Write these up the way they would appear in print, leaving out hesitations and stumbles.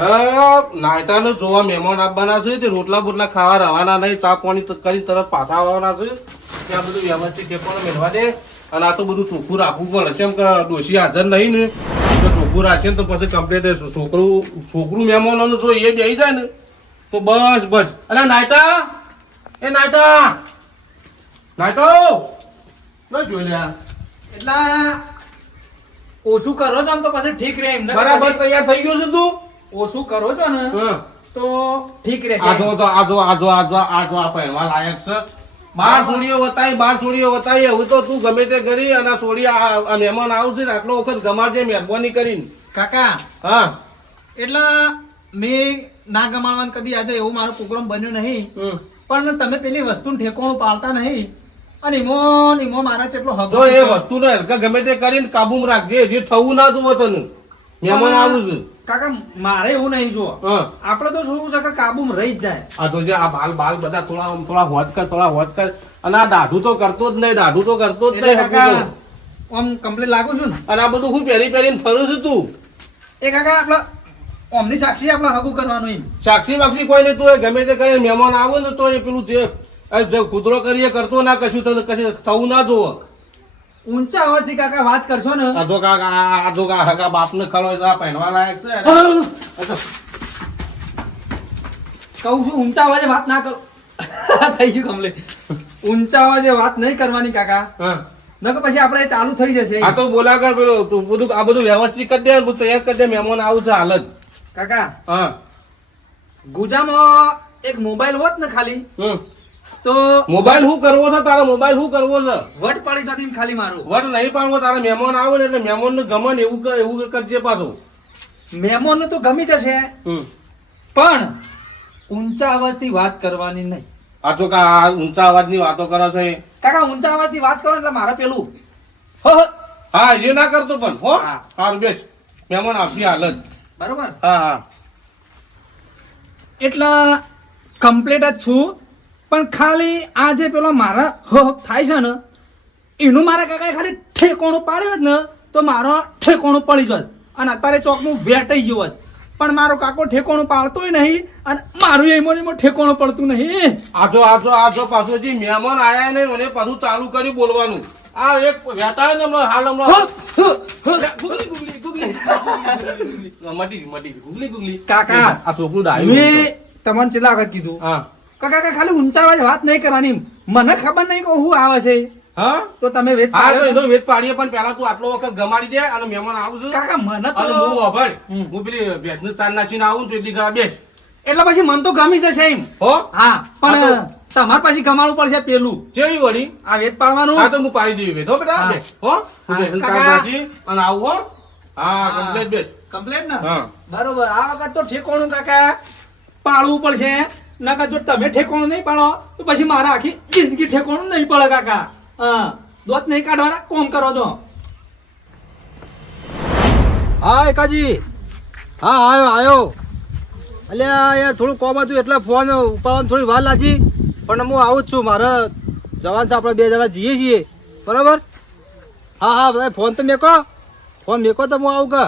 મારે નાયટાને જોવા મહેમાન આવવાના છે તે રોટલા બોટલા ખાવા રવાના નહીં ચા પાણી કરી તરત પાછા આવવાના છે ત્યાં બધું વ્યવસ્થિત ટેપોને મેળવા દે અને આ તો બધું ચોખ્ખું રાખવું પડે કેમ કે ડોશી હાજર નહીં ને તો ચોખ્ખું રાખે ને તો પછી કમ્પ્લીટ છોકરું મહેમાનોનું જો એ બેસી જાય ને તો બસ બસ અરે નાયટા એ નાયટા નાયટો ન જોઈ લ્યા એટલા ઓછું કરો છો ને તો પછી ઠીક રહે એમ બરાબર તૈયાર થઈ ગયો છે તું ઓછું કરો છો ને તો ઠીક રહે આજો આ પહેરવા લાયક છે બાર સોડીઓ વતાઈ એવું તો તું ગમે તે કરી અને સોડી આ મહેમાન આવશે ને આટલો વખત ગમાડજે મહેરબાની કરીને કાકા હા એટલે મેં ના ગમાડવાનું કદી આજે એવું મારો પ્રોગ્રામ બન્યો નહીં પણ તમે પેલી વસ્તુ ઠેકોણું પાડતા નહીં અને ઈમો મારા જેટલો હક જો એ વસ્તુ ને હલકા ગમે તે કરીને કાબુમાં રાખજે જે થવું ના જોવો તને મહેમાન આવું છે કાકા મારે એવું નહીં જો આપડે તો શું છે કે કાબુમાં રહી જ જાય આ તો જે આ બાલ બધા થોડા હોત કર અને આ દાઢું તો કરતો જ નહીં કાકા આમ કમ્પ્લીટ લાગુ છું ને અને આ બધું હું પહેરીને ફરું છું તું એ કાકા આપડે ઓમની સાક્ષી આપડે હગું કરવાનું એમ સાક્ષી બાક્ષી કોઈ નહીં તું ગમે તે કરીને મહેમાન આવે ને તો એ પેલું જે ખુદરો કરીએ કરતો ના કશું તને કશું થવું ના જોવો ઊંચા અવાજથી કાકા વાત કરશો ને આજો કા બાપને ખરો પહેરવા લાયક છે કહું છું ઊંચા અવાજે વાત ના કરો થઈ ગયું કમલે ઊંચા અવાજે વાત નહીં કરવાની કાકા નકર પછી આપણે ચાલુ થઈ જશે આ તો બોલા કર પેલો તું બધું આ બધું વ્યવસ્થિત કરી દે બધું તૈયાર કરી દે મહેમાન આવું છે હાલ જ કાકા હા ગુજામાં એક મોબાઈલ હોત ને ખાલી તો મોબાઈલ શું કરવો છે તારો મોબાઈલ શું કરવો છે વટ પાડી દો ખાલી મારું વટ નહીં પાડવો તારા મહેમાન આવે ને એટલે મહેમાન ને ગમે ને એવું કરજે પાછું મહેમાન તો ગમી જશે પણ ઊંચા અવાજથી વાત કરવાની નહીં આ તો કા ઊંચા અવાજની વાતો કરે છે કાકા ઊંચા અવાજથી વાત કરો એટલે મારે પેલું હા એ ના કરતો પણ હો સારું બેસ મહેમાન આવશે હાલ જ બરોબર હા એટલે કમ્પ્લીટ જ છું પણ ખાલી આ જે પેલો મારા થાય છે ને એનું મારા કાકાએ ખાલી ઠેકોણું પાડ્યું જ ને તો મારો ઠેકોણું પડી જાય અને અત્યારે ચોકનું વેટાઈ ગયું હોત પણ મારો કાકો ઠેકોણું પાડતોય નહીં અને મારું એમાં ઠેકોણું પડતું નહીં આજો પાછું જે મહેમાન આયા ને મને પાછું ચાલુ કર્યું બોલવાનું આ એક વેટાય ને ગુગલી કાકા આ છોકરું ડાયું મેં તમને છેલ્લા આગળ કીધું હા કાકા ખાલી ઊંચા અવાજ વાત નહીં કરવાની મને ખબર નહીં કે હું આવે છે હા તો તમે વેત હા તો એનો વેત પાડીએ પણ પહેલા તું આટલો વખત ગમાડી દે અને મહેમાન આવશે કાકા મને અને તો હું અભળ હું પેલી ભેંસનું ચાર નાખીને આવું તો એટલી ઘણા બેસ એટલે પછી મન તો ગમી જશે એમ હો હા પણ તમારે પછી કમાડવું પડશે પેલું કેવી વળી આ વેત પાડવાનું હા તો હું પાડી દેવી વેત હો બેટા બેસ હો ભેંસનું ચાર નાખી અને આવું હો હા કમ્પ્લીટ બેસ કમ્પ્લીટ ને હા બરોબર આ વખત તો ઠેકોણું કાકા પાડવું પડશે નકર જો તમે ઠેકોણું નહીં પાડો તો પછી મારા આખી જિંદગી ઠેકોણું નહીં પડે કાકા હા દોત નહીં કાઢવાના કોમ કરો છો હા એકાજી હા આવ્યો અલ્યા યાર થોડું કોમ હતું એટલે ફોન ઉપાડવામાં થોડી વાર લાગી પણ હું આવું જ છું મારે જવાન છે આપણે બે જણા જઈએ છીએ બરાબર હા ભાઈ ફોન તો મેકો તો હું આવું કે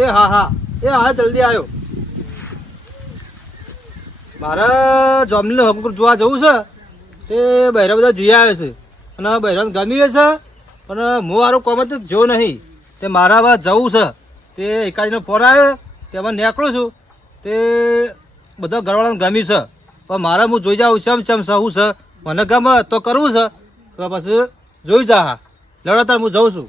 એ હા જલ્દી આવ્યો મારે જમીન હકુર જોવા જવું છે તે બહેરા બધા જઈ આવે છે અને બહેરાને ગમી છે અને હું મારું કોમ તો જો નહીં તે મારા બા જવું છે તે એકાદનો ફોન આવ્યો તેમાં નીકળું છું તે બધા ઘરવાળાને ગમી છે પણ મારે હું જોઈ જાઉં ચમ સહું છે મને ગમે તો કરવું છે તો પછી જોઈ જા લડાતાર હું જઉં છું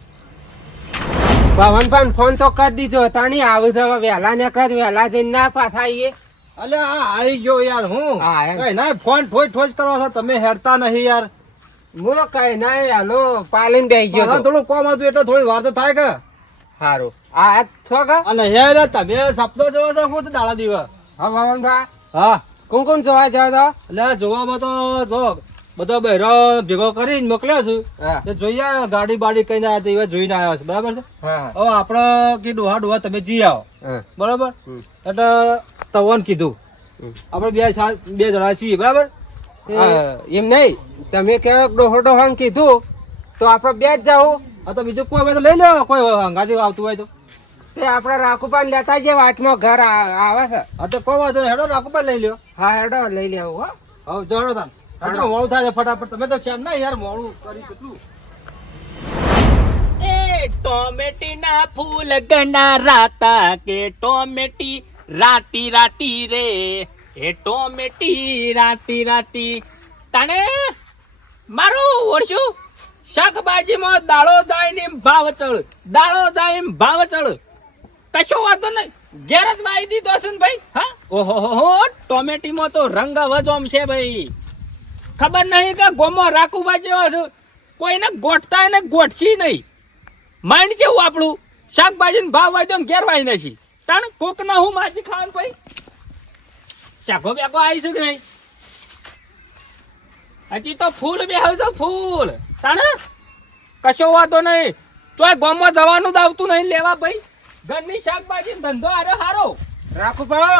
પવન પણ ફોન તો કરી દીધો તાણી આવે છે વહેલા નીકળે વહેલા જઈને ના પાછા આવીએ અલે આ આવી ગયો યાર હું કઈ ના ફોન ઠોજ કરો છો તમે હેરતા નહીં યાર હું કઈ ના હાલો પાલીને બેસી ગયો થોડું કોમ હતું એટલે થોડી વાર તો થાય કે સારું આ છો કે અને હે તમે સપનો જોવો છો હું તો દાડા દીવા હા પવનભા હા કોણ જોવા જાવ તો એટલે જોવામાં તો જો બધો બહેરો ભેગો કરીને મોકલ્યો છું તે જોઈએ ગાડી બાડી કઈ ના આવ્યા જોઈને આવ્યા છે બરાબર છે હવે આપડે કે ડોહા તમે જી આવો બરાબર એટલે તવન કીધું આપડે બે જણા છીએ બરાબર એમ નહીં તમે કેવો ડોહો કીધું તો આપડે બે જ જાવ હા તો બીજું કોઈ હોય તો લઈ લો કોઈ હંગાથી આવતું હોય તો તે આપડે રાખુપાન લેતા જે વાતમાં ઘર આવે છે. હા તો કોઈ વાંધો નહીં, હેડો રાખો પર લઈ લ્યો. હા હેડો લઈ લેવું હો. હવે જોડો તાન. આટલું મોડું થાય છે ફટાફટ. તમે તો છે ના યાર, મોડું કરી કેટલું. એ ટોમેટીના ફૂલ ગણા રાતા કે ટોમેટી રાતી રાતી રે એ ટોમેટી રાતી રાતી તને મારું ઓળશું શાકભાજીમાં દાળો જાય ને ભાવ ચડ, દાળો જાય એમ ભાવ ચડ. કશો વાંધો નહીં, ઘેર જ વાઈ દીધો છે ને ભાઈ. હા ઓહો ટોમેટીમાં તો રંગ વજોમ છે ભાઈ. ખબર નહીં કે ગોમો રાખું જેવો છે, કોઈને ગોઠતા ને ગોઠશી નહીં. માઇન્ડ કેવું આપણું શાકભાજી ભાવ વાંચો ઘેર વાઈ નથી તાણ કોક ના હું માછી ખાવાનું ભાઈ. શાકો બેકો આવીશું કે નહીં? હજી તો ફૂલ બેહો છે ફૂલ. તાણ કશો વાતો નહીં, તોય ગામમાં જવાનું જ આવતું નહીં લેવા ભાઈ. ઘરની શાકભાજી ધંધો આરે હારો. રાખુપા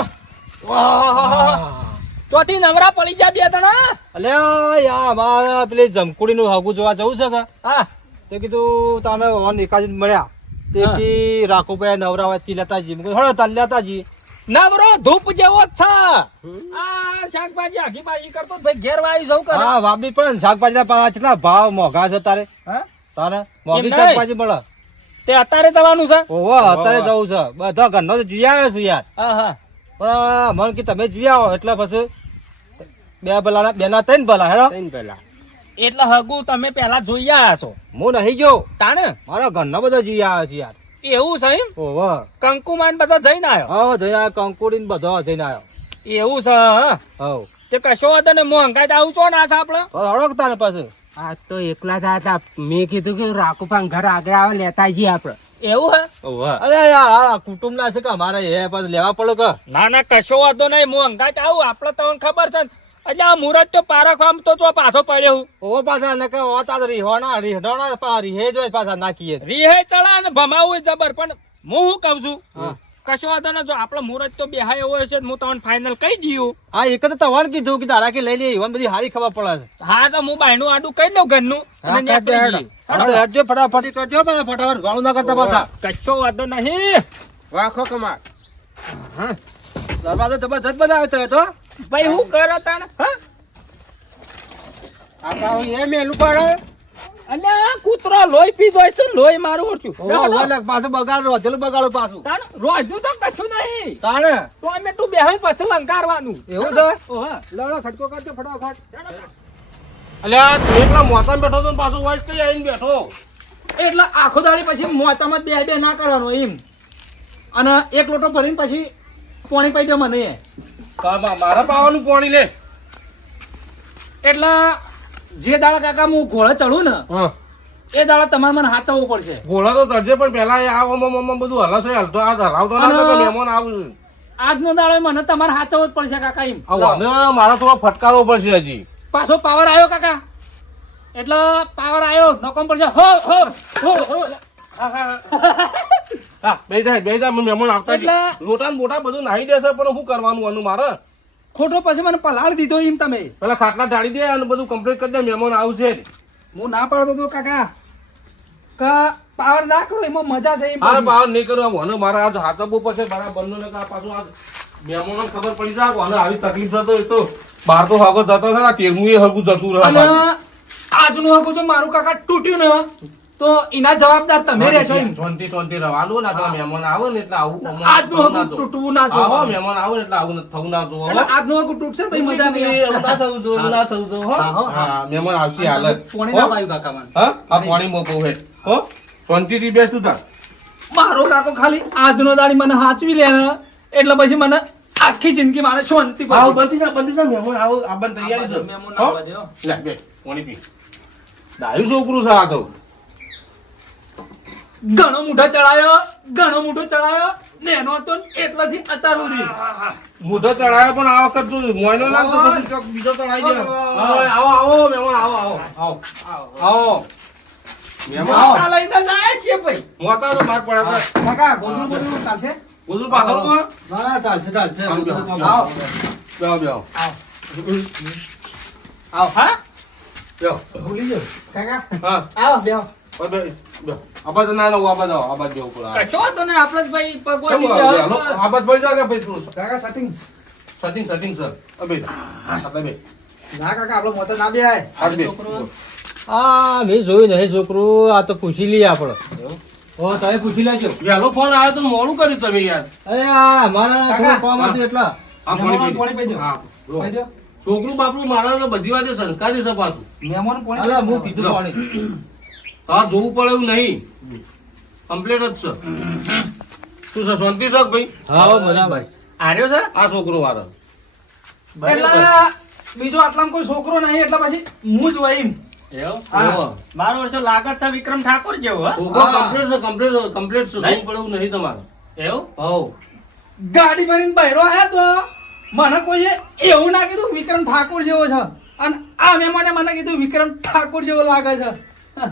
ચોથી નવરા પડી જા બે તણા. અલ્યા યાર અમારે પેલી જમકુડીનું હાગું જોવા જવું છે કે હા તે કીધું તમે ઓન એકાજી મળ્યા તે હા. કી રાખો ભાઈ નવરા હોય તી લેતા જી. મેં કીધું હળો તાન લેતા જી. નવરો ધૂપ જેવો જ છે. આ શાકભાજી આખી બાજી કરતો જ ભાઈ ઘેર વાઈ જવું કરે. હા વાપરી પડે ને શાકભાજી પાછા કેટલા ભાવ મોંઘા છે તારે. હા તારે મોંઘી એમ નહીં. શાકભાજી મળે. તે અત્યારે જવાનું છે. ઓહો અત્યારે જવું છે. બધા ઘરનો તો જી આવ્યો છું યાર. હા હા પણ મને કે તમે જી આવો એટલે પછી બે ભલા બેના ત્રણ ભલા હેડો. તઈને પેલા એટલે હગુ તમે પેલા જોઈ આયા છો હું નહીં ગયો, તાણે મારા ઘરનો બધો જી આવ્યો છે યાર. એવું છે એમ? ઓહો કંકુમાન બધા જઈને આવ્યો. હા જઈને આવ્યો, કંકુડી ને બધો જઈને આવ્યો. એવું છે હા? હવ તે કશો હતો ને મોંઘાઈ આવું છો ને આ આપડે. હળકતા ને પાછું. આ તો એકલા જ હતા. મેં કીધું કે રાખુપાન ઘર આગળ આવે લેતા જઈએ આપડે. એવું હે? અરે યાર આ કુટુંબ ના છે કે અમારે એ પાછું લેવા પડે કે. ના ના કશો વાંધો નહીં, મોંઘાઈ આવું આપડે તમને ખબર છે ને. એટલે આ મુરત તો પારખવામાં તો ચો પાછો પડ્યો. ઓ પાછા ને કે ઓતા રીહોના રીહડોના પા રીહે જોઈ પાછા નાખીએ. રીહે ચડા ને ભમાવું જબર. પણ હું શું કઉ છું, કશો વાંધો ને જો આપડે મુરત તો બેહાય એવો હશે હું તમને ફાઇનલ કહી દઉં. આ એક તો તમારે કીધું કે તારા કે લઈ લે ઈવન બધી હારી ખબર પડે છે. હા તો હું બાયનું આડું કહી દઉં ઘરનું અને હા, નીકળી હેડો. જઈએ. હવે હેડજો ફટાફટ કરજો પાછા ફટાફટ ગાળું ના કરતા પાછા. કશો વાંધો નહીં. વાખો કમાર. દરવાજો જબરજસ્ત બનાવ્યો તો એ તો. ભાઈ હું કરો તાણ? હા આ પાવ એ મેલું પડે. અને આ કૂતરો લોહી પી જાય છે, લોહી મારું ઓછું. ઓલે પાછું બગાડો વધેલું બગાડો પાછું. તાણ રોજનું તો કશું નહીં. તાણે ટોમેટું બેહાઈ પછી લંકારવાનું. એવું છે. ઓહા. લડો ખટકો કરજો ફટાફટ. અલ્યા તું એકલા મોતામાં બેઠો તો ને પાછો વાઇસ કઈ આવીને બેઠો. એટલે આખો દાડી પછી મોચામાં બે બે ના કરવાનો એમ. અને એક લોટો ભરીને પછી પાણી પાઈ દે મને. મારા પાવાનું પાણી લે. એટલે જે દાડા કાકા હું ઘોડે ચડું ને હા એ દાડા તમારે મને હાચવવું પડશે. ઘોડા તો ચડજે પણ પેલા આ ઓમ બધું હલાશે હાલતો આ હલાવતો ના હતો કે મહેમાન આવું. આજનો દાડો મને તમારે હાચવવો જ પડશે કાકા એમ. આ મારા થોડો ફટકારવો પડશે હજી. પાછો પાવર આવ્યો કાકા, એટલે પાવર આવ્યો નકોમ પડશે. હો હો હો હો. હા બે જાય મહેમાન આવતા જ. એટલે- લોટા ને બોટા બધું નાહી દેશે પણ શું કરવાનું આનું મારે. ખોટો પછી મને પલાળી દીધો એમ તમે. પેલા ખાટલા ઢાળી દે અને બધું કમ્પ્લીટ કરી દે મહેમાન આવશે જ. હું ના પાડતો હતો કાકા કે પાવર ના કરો એમાં મજા છે એમ. હા પાવર નહીં કરવા મને મારા આજ હાથબો પડશે બરાબર ને પાછું આ મહેમાનો ખબર પડી જાય કે આને આવી તકલીફ થતો એ તો બહાર તો હગો જતો છે ને ટેરમું એ હગું જતું રહે અને પાછું. આજનું હકું જો મારું કાકા તૂટ્યું ને તો એના જવાબદાર તમે રહેશો એમ. શાંતિ રહેવાનું ને પેલા મહેમાન આવે ને એટલે આવું આજનું હકું તૂટવું ના આવો જોવો. મહેમાન આવે ને એટલે આવું થવું ના જોવો એટલે આજનું હકું તૂટશે ને પછી મજા નહીં એવું ના થવું જોઈએ, એવું ના થવું જોઈએ, હો. હા, હો. હા, મહેમાન આવશે હાલત. પાણી ના હો? પાયું કાકા મને. હા આ પાણી મોકો હે હો શાંતિથી બેસ તું તાર. મારો કાકો ખાલી આજનો દાડી મને હાચવી લે ને એટલે પછી મને આખી જિંદગી મારે શાંતિ આવો પડે. બંધી જા મહેમાન આવો આવવાની તૈયારી છે. મહેમાન હો? આવવા દે, હો. લે બે પાણી પી. ડાયું છોકરું છે આ તો. ઘણો મોઢો ચડાયો નેનો હતો ને એટલાથી અત્યાર સુધી. મોઢો ચડાયો પણ આ વખત જો મોયનો ના તો પછી ચોક બીજો ચડાઈ દે. આવો આવો મહેમાન આવો મહેમાન આવો. આ લઈને જાય છે ભાઈ. મોતા તો માર પડે તો. કાકા ગોદડું બોદડું ચાલશે? ગોદડું પાથરવું હે? ના ના ચાલશે ચાલશે. આવો, બેહો. આવો. બેહો. આવ હા બેહો. ભૂલી જાઓ કાકા. હા આવો બેહો. આબાદ ના ના આબાદ આવો આબાદ જેવું પડે કશો વાંધો નહીં, આપણે જ ભાઈ પગોથી કેમ બેહો. હાલો, આબાદ પડી જાવ ભાઈ થોડું કાકા સેટિંગ સટિંગ સર અબે બે ના કાકા આપણો મોચા ના બેહાય. આ બે આ મેં જોયું નહીં છોકરું, આ તો પૂછી લઈએ આપણે. ઓ તમે પૂછી લેજો. યાલો ફોન આવ્યો તો મોડું કર્યું તમે યાર અરે આ અમારા કાકા, થોડું કામ હતું એટલા. આ પાણી પી દો. હા જો. પી દો. છોકરું બાપરું મારા બધી વાતે સંસ્કારી છે પાછું મહેમાન પાણી અલા, પી દો. હું પીધું પાણી. હા જોવું પડે એવું નહીં કમ્પ્લેટ જ છે શું છે શાંતિ છે ભાઈ હા બધા ભાઈ. આર્યો છે આ છોકરો વાળો એટલે બીજો આટલામાં કોઈ છોકરો નહીં એટલે પછી હું જ વહીમ. એવું હા. મારો વર્ષો લાગત છે વિક્રમ ઠાકોર જેવો હો? છોકરો હા. કમ્પ્લેટ છે જોવું પડે એવું નહીં તમારે એવું હવ ગાડી ભરીને બહેરો આયા તો મને કોઈએ એવું ના કીધું વિક્રમ ઠાકોર જેવો છે, અને આ મહેમાને મને કીધું વિક્રમ ઠાકોર જેવો લાગે છે. હા.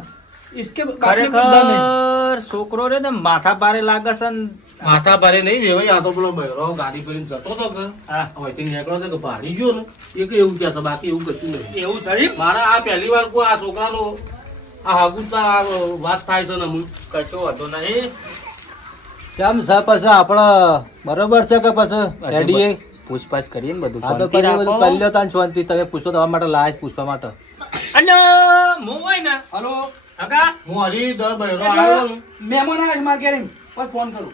ઇસકે કાફી કુદા નહીં. ખરેખર છોકરો રે ને માથા ભારે લાગે છે ને. માથા ભારે નહીં વેવાય આ તો પેલો બહેરો ગાડી કરીને જતો હતો કે હા. હવેથી નીકળ્યો તો કે ભાડી ગયો ને એ કે એવું કહેતા બાકી એવું કશું નહીં એવું છે મારા આ પહેલી વાર કોઈ આ છોકરાનો આ હગુતા વાત થાય છે ને અમુક કશો હતો નહીં. કેમ છે પછી આપણે બરોબર છે કે પછી રેડી? પૂછપાછ કરીએ ને બધું હા તો શાંતિ પછી બધું રાખો. કરી લો તાન શાંતિ. તમે પૂછો તમારા માટે લાયા છે પૂછવા માટે. અને હું હોય ને હલો કાકા હું હરી દર બહેરો આવ્યો ને મહેમાન આવ્યા છે મારા ઘેર એમ. બસ ફોન કરું.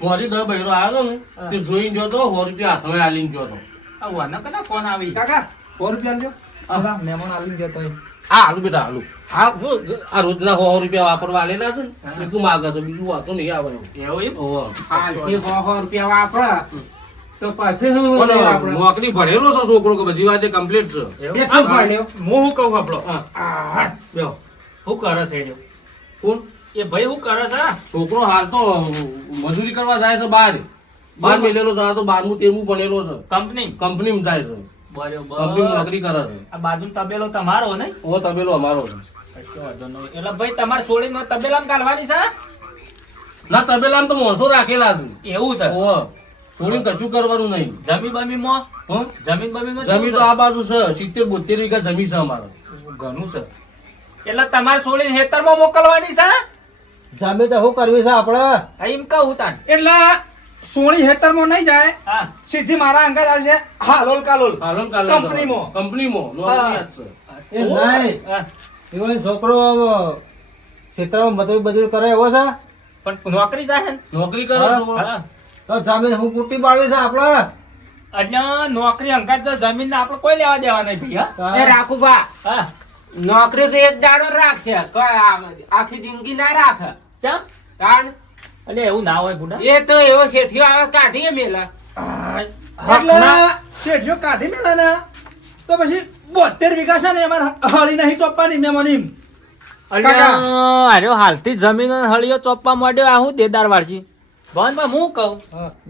હું હરી દર બહેરો આવ્યો ને તે જોઈને જોતો 100 રૂપિયા હાથમાં આલીને જોતો આ વાના કના ફોન આવી કાકા 100 રૂપિયા આલજો. હા મહેમાન આવીને જતો હોય. હા હાલું બેટા હાલું આ રોજના 100 રૂપિયા વાપરવા આલેલા છે ને એટલું માગે છે બીજું વાતો નહીં આવે એવું એમ? ઓહો. આજથી 100 રૂપિયા વાપરા તો પછી શું પણ વાપરા? નોકરી ભણેલો છે છોકરો કે બધી વાતે કમ્પ્લીટ છે એવું? કેટલું ભણ્યો? હું શું કહું આપણો હા બેહો. શું કરે છે એ? કોણ એ ભાઈ શું કરે છે? છોકરો હાલ તો મજૂરી કરવા જાય છે બહાર મેલેલો છે આ તો 12મું 13મું ભણેલો છે કંપની કંપનીમાં જાય છે કંપનીમાં બરોબર. નોકરી કરે છે આ બાજુ તબેલો તમારો ને? ઓ તબેલો અમારો છે કશો વાંધો નહીં. એટલે ભાઈ તમારે છોડીને તબેલામાં કાઢવાની છે? ના તબેલામાં તો માણસો રાખેલા છે એવું છે? ઓ છોડીને કશું કરવાનું નહીં જમીન બમીમાં? હો? જમીન બમીમાં જમીન તો આ બાજુ છે 70-72 વીઘા જમીન છે અમારે ઘણું છે. એટલે તમારે છોડીને હેતરમાં મોકલવાની છે? જમે તો શું કરવી છે આપણે? હા, એમ કહું તાન. એટલે સોણી હેતરમાં નહીં જાય, હા. સીધી મારા અંગત આવશે હાલોલ કાલોલ હાલો ને કાલે કંપનીમાં. કંપનીમાં નોકરી જ છે એ નહીં. હા. એવો છોકરો ક્ષેત્રમાં મજૂરી કરે એવો છે? પણ નોકરી જાય ને? નોકરી કરે છે હા. તો જમીન હું કુટી પાડવી છે આપણે? અને નોકરી અંગાત જો જમીન આપણે કોઈ લેવા દેવા નહીં ભાઈ. હા? એ રાખુભા, હા. નોકરી તો એક દાડો રાખશે, આખી જિંદગી ના રાખે. કેમ? કારણ એટલે એવું ના હોય બુડા. એ તો એવો શેઠિયો આવે કાઢીએ મેલા. એટલે શેઠિયો કાઢી મેળે ને તો પછી 72 વીઘા છે ને અમારે હળી નહીં ચોપવાની મહેમાન એમ. અલ્યા, અરે હાલથી જમીન અને હળીઓ ચોપવા માંડ્યો આ હું દેદાર વાળશી. ભવનભાઈ હું કહું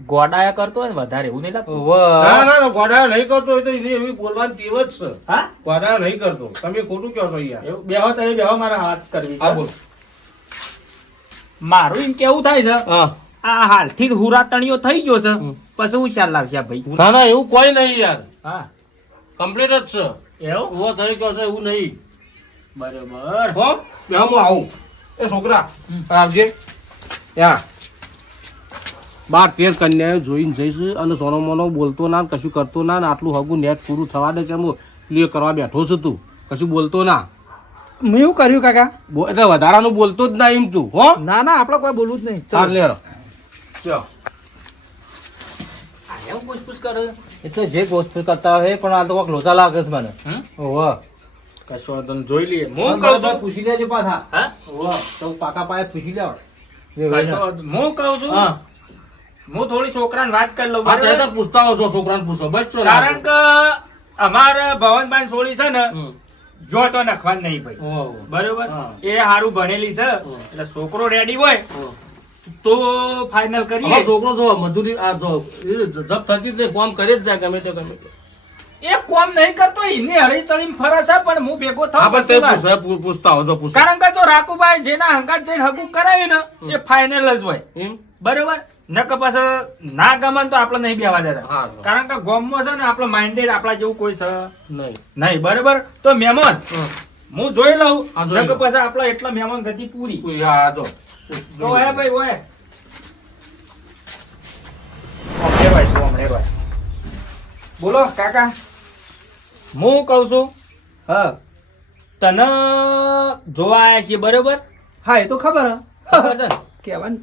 ગોડાયા કરતો હોય ને વધારે એવું નહીં લાગતું? ના ના ના ગોડા નહીં કરતો હોય તો એની એવી બોલવાની ટેવ જ છે હા? ગોડા નહીં કરતો તમે ખોટું કહો છો યાર એવું બેહો તો એ બેહો, મારે વાત કરવી છે. હા બોલ મારું એમ કેવું થાય છે હા આ હાલથી જ હુરાતણીઓ થઈ ગયો છે પછી હું ચાલ લાવશે આ ભાઈ. ના ના એવું કોઈ નહીં યાર હા કમ્પ્લીટ જ છે એવું? ઉભો થઈ ગયો છે એવું નહીં બરોબર. હો બે હું આવું એ છોકરા આવજે યા 12-13 કન્યાઓ જોઈને જઈશ અને સોનો મોનો બોલતો ના કશું કરતો ના ને આટલું હગું નેટ પૂરું થવા દે છે એમ ક્લિયર કરવા બેઠો છું તું કશું બોલતો ના મેં એવું કર્યું કાકા? એટલે વધારાનું બોલતો જ ના એમ તું હો ના ના આપણે કોઈ બોલવું જ નહીં. ચાલ ચાલ. લેરો ચાલ આ એવું પૂછપૂછ કરે છે? એટલે જે ગોષ્ઠ કરતા હોય પણ આ તો કોક લોચા લાગે છે મને. હમ? ઓહો. કશો વાંધો નહીં, જોઈ લઈએ. હું કહું બરાબર છું. પૂછી લેજો પાછા. હા? ઓહો. તો પાકા પાયે પૂછી લેવો. કશો વાંધો નહીં. હું કહું છું હા હું થોડી છોકરાને વાત કરી લઉં હા બરાબર? તો પૂછતા હો છો છોકરાને પૂછો બસ છો કારણ કે અમારા ભવનભાઈ છોડી છે ને જો તો નખવાનું નહીં ભાઈ. ઓહો. બરોબર હા. એ હારું ભણેલી છે એટલે છોકરો રેડી હોય તો ફાઇનલ કરીએ. અમારો છોકરો જો મજૂરી આ જો એ જપ થતી જ કોમ કરે જ જાય ગમે તે ગમે તે. એ કોમ નહીં કરતો એની હળી ચડીને ફરે છે પણ હું ભેગો હા થાઉં પણ તે પછી વાત. પૂછતા હો જો પૂછો કારણ કે જો રાખુભાઈ જેના હંગાત જઈને હગું કરાવ્યું ને એ ફાઇનલ જ હોય એમ બરોબર. નકર પછી ના ગમે તો આપણે નહીં બેવા દેતા. હા કારણ કે ગોમમાં છે ને આપણો માઇન્ડેડ આપણા જેવું કોઈ છે નહીં નહીં બરોબર. તો મહેમાન હું જોઈ લઉં હા, જોઈ નકર લો. પછી આપડે એટલા મહેમાન ગતિ પૂરી કોઈ હા જો તો હે ભાઈ ઓય ઓમરે ભાઈ તું ઓમરે ભાઈ બોલો કાકા. હું કહું છું હા તને જોવા આયા છીએ બરોબર હા એ તો ખબર હે. ખબર છે ને? કહેવાનું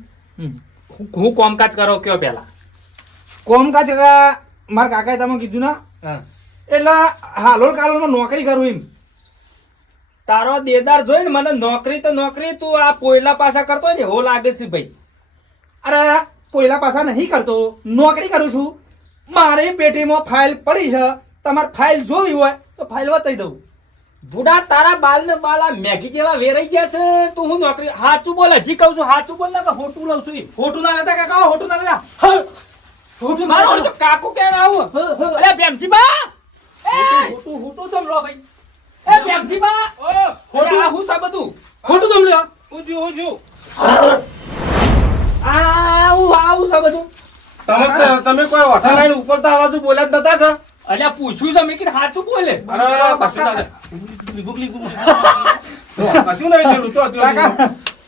હું કોમકાજ કરો કયો પેલા કોમકાજ કાકા મારા કાકાએ તમે કીધું ના એટલે હાલોલ કાલોલમાં નોકરી કરું એમ. તારો દેદાર જોઈને મને નોકરી તો નોકરી તું આ પોયલા પાછા કરતો હોય ને એવો લાગે છે ભાઈ અરે પહેલા પાછા નહીં કરતો, નોકરી કરું છું. મારી પેટીમાં ફાઇલ પડી છે, તમારે ફાઇલ જોવી હોય તો ફાઇલ બતાવી દઉં. બુડા તારા બાલ ને બાલા મેઘી જેવા વેરાઈ ગયા છે તું હું નોકરી હાચું બોલ હજી કહું છું હાચું બોલ ને કે ખોટું લઉં છું ઈ. ખોટું ના લેતા કાકા, ખોટું ના લેતા. હા. ખોટું ના મારો લેતા. ઓળખો કાકુ કેમ આવું અરે બેમજી બા ખોટું ખોટું સમલો ભાઈ. એ બેમજી બા ખોટું આ હું સા બધું ખોટું સમલો. આવું સા બધું તમે કોઈ હોટલ લાઈન ઉપર તો આવાજ બોલ્યા જ નતા કે અલ્યા પૂછ્યું છે મેં કીધું હાચું બોલે અરે કશું ચાલે. લીગુક લીગુક. કશું નહીં થયેલું, ચો, ચો, કાકા.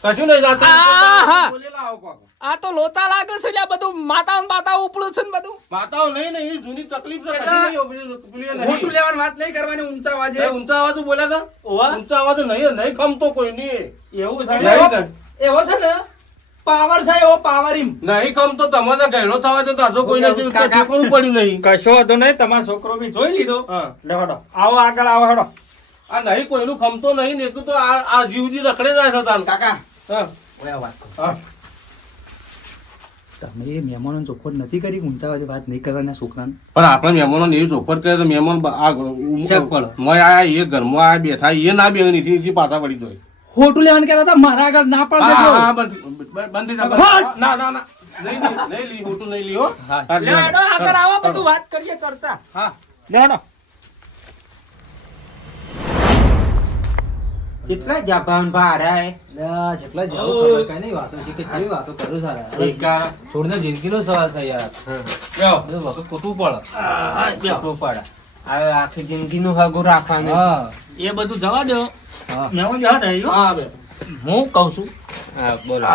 કશું નહીં જાતું. આહા. બોલેલા આવો કોક. આ તો લોચા લાગે છે લ્યા બધું માતા માતા ઉપડું છે ને બધું માતાઓ નહીં ને એ જૂની તકલીફ છે, કદી નહીં પેલી નહીં. ખોટું લેવાની વાત નહીં કરવાની ઊંચા એ વાજે. ઊંચા અવાજ બોલ્યા હતા? ઓવા ઊંચા અવાજ નહીં ખમતો કોઈ નહીં. એવું છે નહીં ને? ને? એવો છે ને પાવર છે, એવો પાવર એમ. નહીં ખમતો તમારે ગયેલો થવા દે તો હજુ કોઈને જેવું કાકા. ઠેકાણું પડ્યું નહીં. કશો હતો નહીં તમારો છોકરો બી જોઈ લીધો હા. લે હડો આવો આગળ આવો હેડો આ નહીં કોઈનું ખમતો નહીં ને તો આ જીવજી રખડે જાય છે તાન. કાકા હા. ઓય વાત કરો. હા. તમે એ મહેમાનો ચોખવટ નથી કરી ઊંચા વાજે વાત નહીં કરવાના છોકરાને. પણ આપણે મહેમાનો એવી ચોખવટ કરે તો મહેમાન શક પડે. મોય આયા એ ઘરમાં આયા બેઠા એ ના બે નીથી પાછા પડી જાય. ખોટું લેવાનું કહેતા હતા, મારા આગળ ના હા, પડે. હા, હા, બંધ થઈ જા, બંધ. ના ના ના નહીં લી, નહીં લી, ખોટું નહીં લી, હો. હા. હા, લે હેડો આગળ આવો બધું વાત કરીએ કરતા હા. લે હેડો કેટલા જપાન ભાડા હે લ્યા, જેટલા જાવ ખબર કઈ નહીં વાતો છે કે કેવી વાતો કરું સારા. ઠીકા. છોડને જિંદગીનો સવાલ થાય યાર. લ્યો. બધું વખત ખોટું પડે. ખોટું પડે. હવે આખી જિંદગી નું હગું રાખવાનું હા. એ બધું જવા દો હા. મેં યાદ આવ્યું હા, બે. હું કહું છું હા બોલો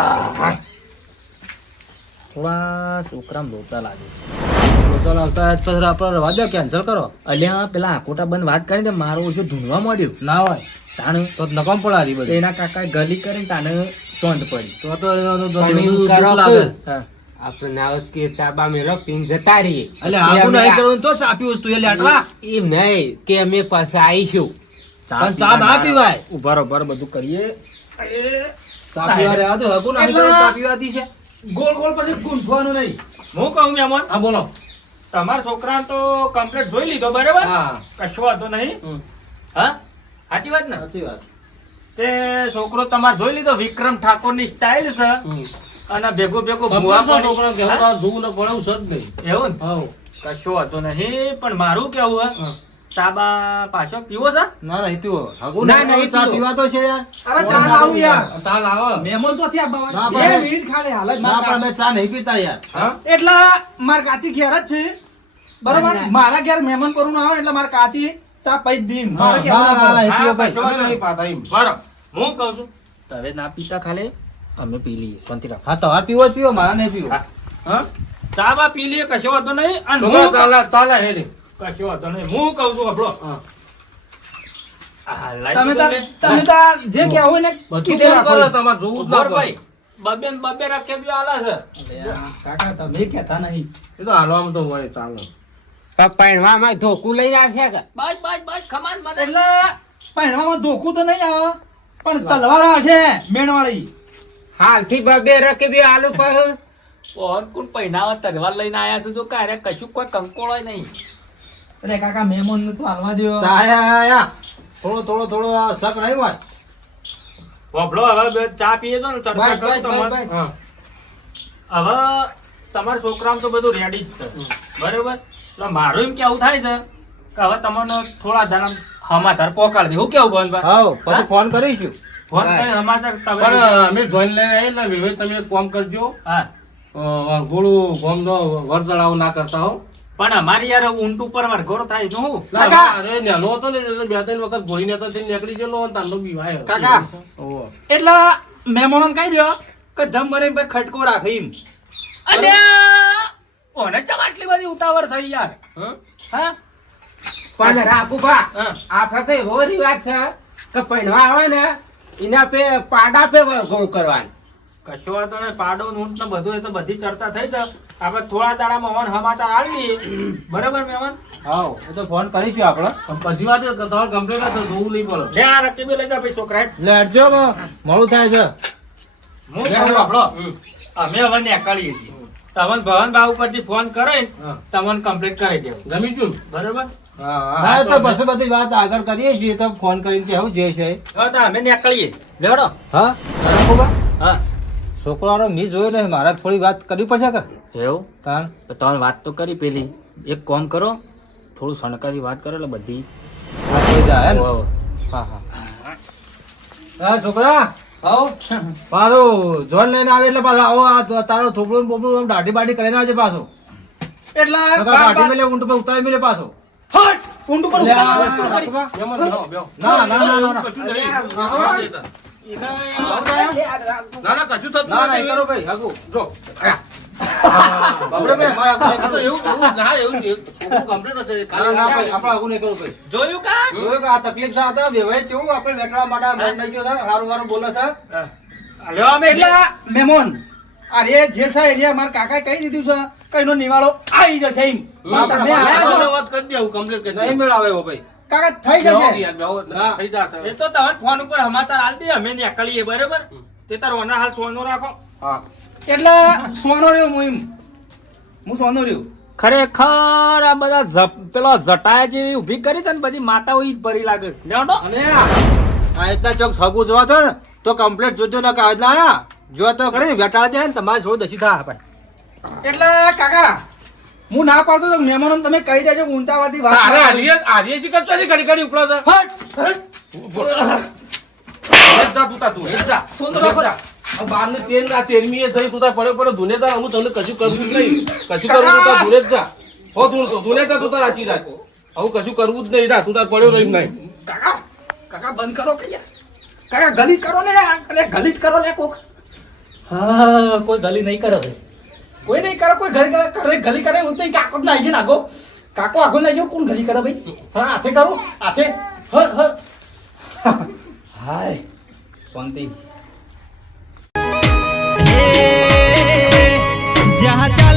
થોડા છોકરામાં લોચા લાગે છે તો લાવતા જ પછી આપણે રવા દો, કેન્સલ કરો. અલ્યા પેલા આકોટા બંધ વાત કરીને મારો ઓછો ઢૂંઢવા મળ્યું ના હોય તાણે તો નકામ પડે હારી તો બધી. એના કાકાએ ગલી કરીને તાને શાંત પડી તો પણ બધું એવું દુઃખ કરો લાગે. કે હા આપણે નાવત કે ચાબા મેળો પીન જતા રહીએ એટલે આખું નહીં કરવું તો ચા પીવું તું એ લેટવા. એમ નહીં કે અમે પછી આવીશું પણ ચા ના પીવાય. ઉભારો ઉભારો બધું કરીએ ચા પીવા રહેવા દો. હગું નહીં કરવું, ચા પીવાથી છે. ગોળ ગોળ પછી ગુંથવાનું નહીં. હું કહું મેમન હા, બોલો. તમારા છોકરા તો કમ્પ્લીટ જોઈ લીધો બરાબર હા. કશો વાંધો નહીં હા સાચી વાત ને સાચી વાત. તે છોકરો તમારે જોઈ લીધો વિક્રમ ઠાકોર ની સ્ટાઇલ છે અને ભેગો ભેગો ખબર ભૂવા છે પણ- છોકરાને કે હા? હું તો જોવું ને ભણાવું છે જ નહીં. એવું ને હાઉ. કશો વાંધો નહીં પણ મારું કેવું હે ચાબા પાછો પીવો છે ના નહીં પીવો. હગું ના, નહીં નહીં કરવું, ચા પીવો. પીવા તો છે યાર. અરે ચા લાવું યાર. ચાલ આવો. મહેમાન ચોથી ના, આવવા પણ- બે મિનિટ ખાલી હાલ જ ના ના પણ અમે ચા નહીં પીતા યાર. હા? એટલે માર કાચી ઘેર જ છે બરોબર. મારા ઘેર મહેમાન કરું ના આવે એટલે મારે કાચી ચા પૈ દીન મારે ના, ના, ના, ઘેર નહીં પીવો ભાઈ. કશો વાંધો તમે નહીં નહીં. પાતા એમ. બરાબર હું કહું છું તમે ના પીતા ખાલી અમે પી લઈએ શાંતિ રાખો હા, તમારે પીવો જ પીવો, મારા નહીં પીવો. હા. હા? ચા બા પી લઈએ કશો વાંધો નહીં અને છોકરા હું ચાલે હે નહીં. કશો વાંધો નહીં હું કહું છું આપણો હા. તમે તમે તાર જે કહેવું હોય ને બધું કીધે કોણ કરે? રાખો. તમારે જોવું જ ના પડે. ભાઈ બબે ને બબે રખે બી આલા છે કાકા તમે કહેતા નહીં. એ તો હાલવામાં તો હોય ચાલે. પૈણવામાં ધોકું લઈને આવ્યા કે બસ બસ બસ ખમાન મને એટલે પહેરવામાં ધોકું તો નહીં આવે પણ તલવાર આવશે મેણવાળી. હાલથી બબે રકે બી આલુ પાછું કોણ કોણ પહેનાવા તરવાર લઈને આયા છે જો કારે કશું કોઈ કંકોળો નહીં અરે કાકા મહેમાન ને તો હાલવા દો. ચા આયા. થોડો આ શક નહીં હોય. વભલો હવે બે ચા પીએ તો ને ચર્ચા બસ, કરો બસ, તમારે. બસ, બસ. હા. હવે તમારા છોકરામાં તો બધું રેડી જ છે બરોબર એટલે મારું એમ કેવું થાય છે કે હવે તમને થોડા ધન સમાચાર પહોંચાડી દે હું કેવું ભવનભાઈ હાઉ, પછી ફોન કરીશું. ફોન કરીને સમાચાર તમે પણ અમે જોઈને લઈને આવીએ એટલે વિવેક તમે એક કામ કરજો. હા વરઘોડું ગોમનો વર ચડાવ ના કરતા હો. પણ અમારી યાર ઊંટ ઉપર વરઘોડો થાય તો હું કાકા! અરે નેનો હતો ને એટલે 2-3 વખત ઘોડીને હતો તે નીકળી ગયેલો અને તાંડો બીવાયો. કાકા! ઓહો. એટલે મહેમાનોને કહી દો કે જમ મને ભાઈ ખટકો રાખી એમ. અલ્યા ઓને ચમ આટલી બધી ઉતાવળ થઈ યાર હા? હા પણ રાખુભા હા. આપણે તો એવો રિવાજ છે કે પૈણવા આવે ને એના પે પાડા પે વરઘોડું કરવાનું. કશો વાતો ને પાડો ઊંટ ને બધું એ તો બધી ચર્ચા થઈ છે આપણે થોડા દાડામાં હોન સમાચાર આવી દઈએ બરાબર મહેમાન હા એ તો ફોન કરીશું આપણે પણ બધી વાત તમારે કમ્પ્લેટ હતો જોવું નહીં પડે. લે આ રકીબી લઈ જા ભાઈ છોકરા લેટજો મોડું થાય છે હું કહું આપણો અમે હવે નીકળીએ છીએ તમને ભવન બાબુ પરથી ફોન કરે ને હા. તમને કમ્પ્લીટ કરી દેવું ગમી ગયું ને? બરોબર હા તો પછી બધી વાત આગળ કરીએ છીએ તો ફોન કરીને કેવું જે છે હવે તો અમે નીકળીએ લેવડો હા રાખુભા હા છોકરાનો મી જોયો ને મારે થોડી વાત કરવી પડશે કે એવું તાણ તો તમે વાત તો કરી પેલી એક કામ કરો થોડું સણકારી વાત કરો એટલે બધી વાત થઈ જાય ને? હોવ. હા હા છોકરા પાછો જોન લઈને આવે એટલે પાછો આવો આ તારો થોપડું ને બોપડું આમ દાઢી બાઢી કરીને આવજે પાછો એટલે કાઢી મેલે ઊંટ પર ઉતારી મેલે પાછો હટ! ઊંટ ઉપર લે, ઉભા આ રહો. રાખુભા. એમાં જ બેહો, બેહો. ના ના ના ના કશું નહીં. ના, ના, કશું થતું ના ના એ નથી. કરો ભાઈ હાકુ જો. બાપડે ભાઈ અમારે આ આપણે તો એવું ના એવું કમ્પ્લીટ હશે. ના ના ભાઈ આપણે આવું નહીં કરવું ભાઈ જોયું કા જોયું કે આ તકલીફ છે આ તો બેવાય કેવું આપણે વેકડા માટે આમ લઈ ગયો છે સારું સારું બોલે છે લ્યો અમે એટલે મહેમાન અરે જે છે એરિયા મારા કાકાએ કહી દીધું છે કે એનો નિવાળો આવી જશે એમ. પણ તમે આયા છો, વાત કરી દે, હું કમ્પ્લીટ કરી નહીં દે. મેળાવે એવો ભાઈ કાકા થઈ બેહો જશે. યાર, બેહો. ના. થઈ જશે. એ તો તમે ફોન ઉપર સમાચાર આલ દે અમે નીકળીએ બરાબર તે તાર ઓના હાલ સોનો રાખો હા એટલે સોનો રહ્યો હું એમ. હું સોનો રહ્યો. ખરેખર આ બધા પેલો જટાયા જેવી ઊભી કરી છે ને બધી માતાઓ ઈ જ ભરી લાગે લેવડો અને આ રીતના ચોક સગું જોવા તો ને તો કમ્પ્લેટ જોજો ના કાજ ના આયા જો તો ખરી વેટાળ જાય ને તમારે થોડું દસી થાય ભાઈ એટલે કાકા હું ના પાડતો તો મહેમાનો તમે કહી દેજો કે ઊંચાવાથી વાત તારે ના કરવી. આર્ય શિખર ચોથી ઘડી ઘડી ઉપડે છે. હટ! હેડ જા તું તાર, તું હેડ જા. સોનો હેડ જા. આ બહારનું તેલ ના તેરમીએ થઈ તું તાર પડ્યો ધૂને જા. હું તમને કશું કરવું જ નહીં. કશું કરવું તું તાર ધૂને જ જા. હો ધૂને જા તું તાર આચી રાખ. આવું કશું કરવું જ નહીં. જા તું તાર પડ્યો રહી નહીં. કાકા કાકા બંધ કરો કે યાર. કાકા ગલીત કરો ને યાર. અરે ગલીત કરો ને કોક. હા કોઈ ગલી નહીં કરે કોઈ નહીં કરે કોઈ ગલી કરે હું તો ઈ કાકો જ નાખી નાખો. કાકો આગો નાખજો કોણ ગલી કરે ભાઈ. હા હાથે કરો હાથે. હાય શાંતિ जहाँ चल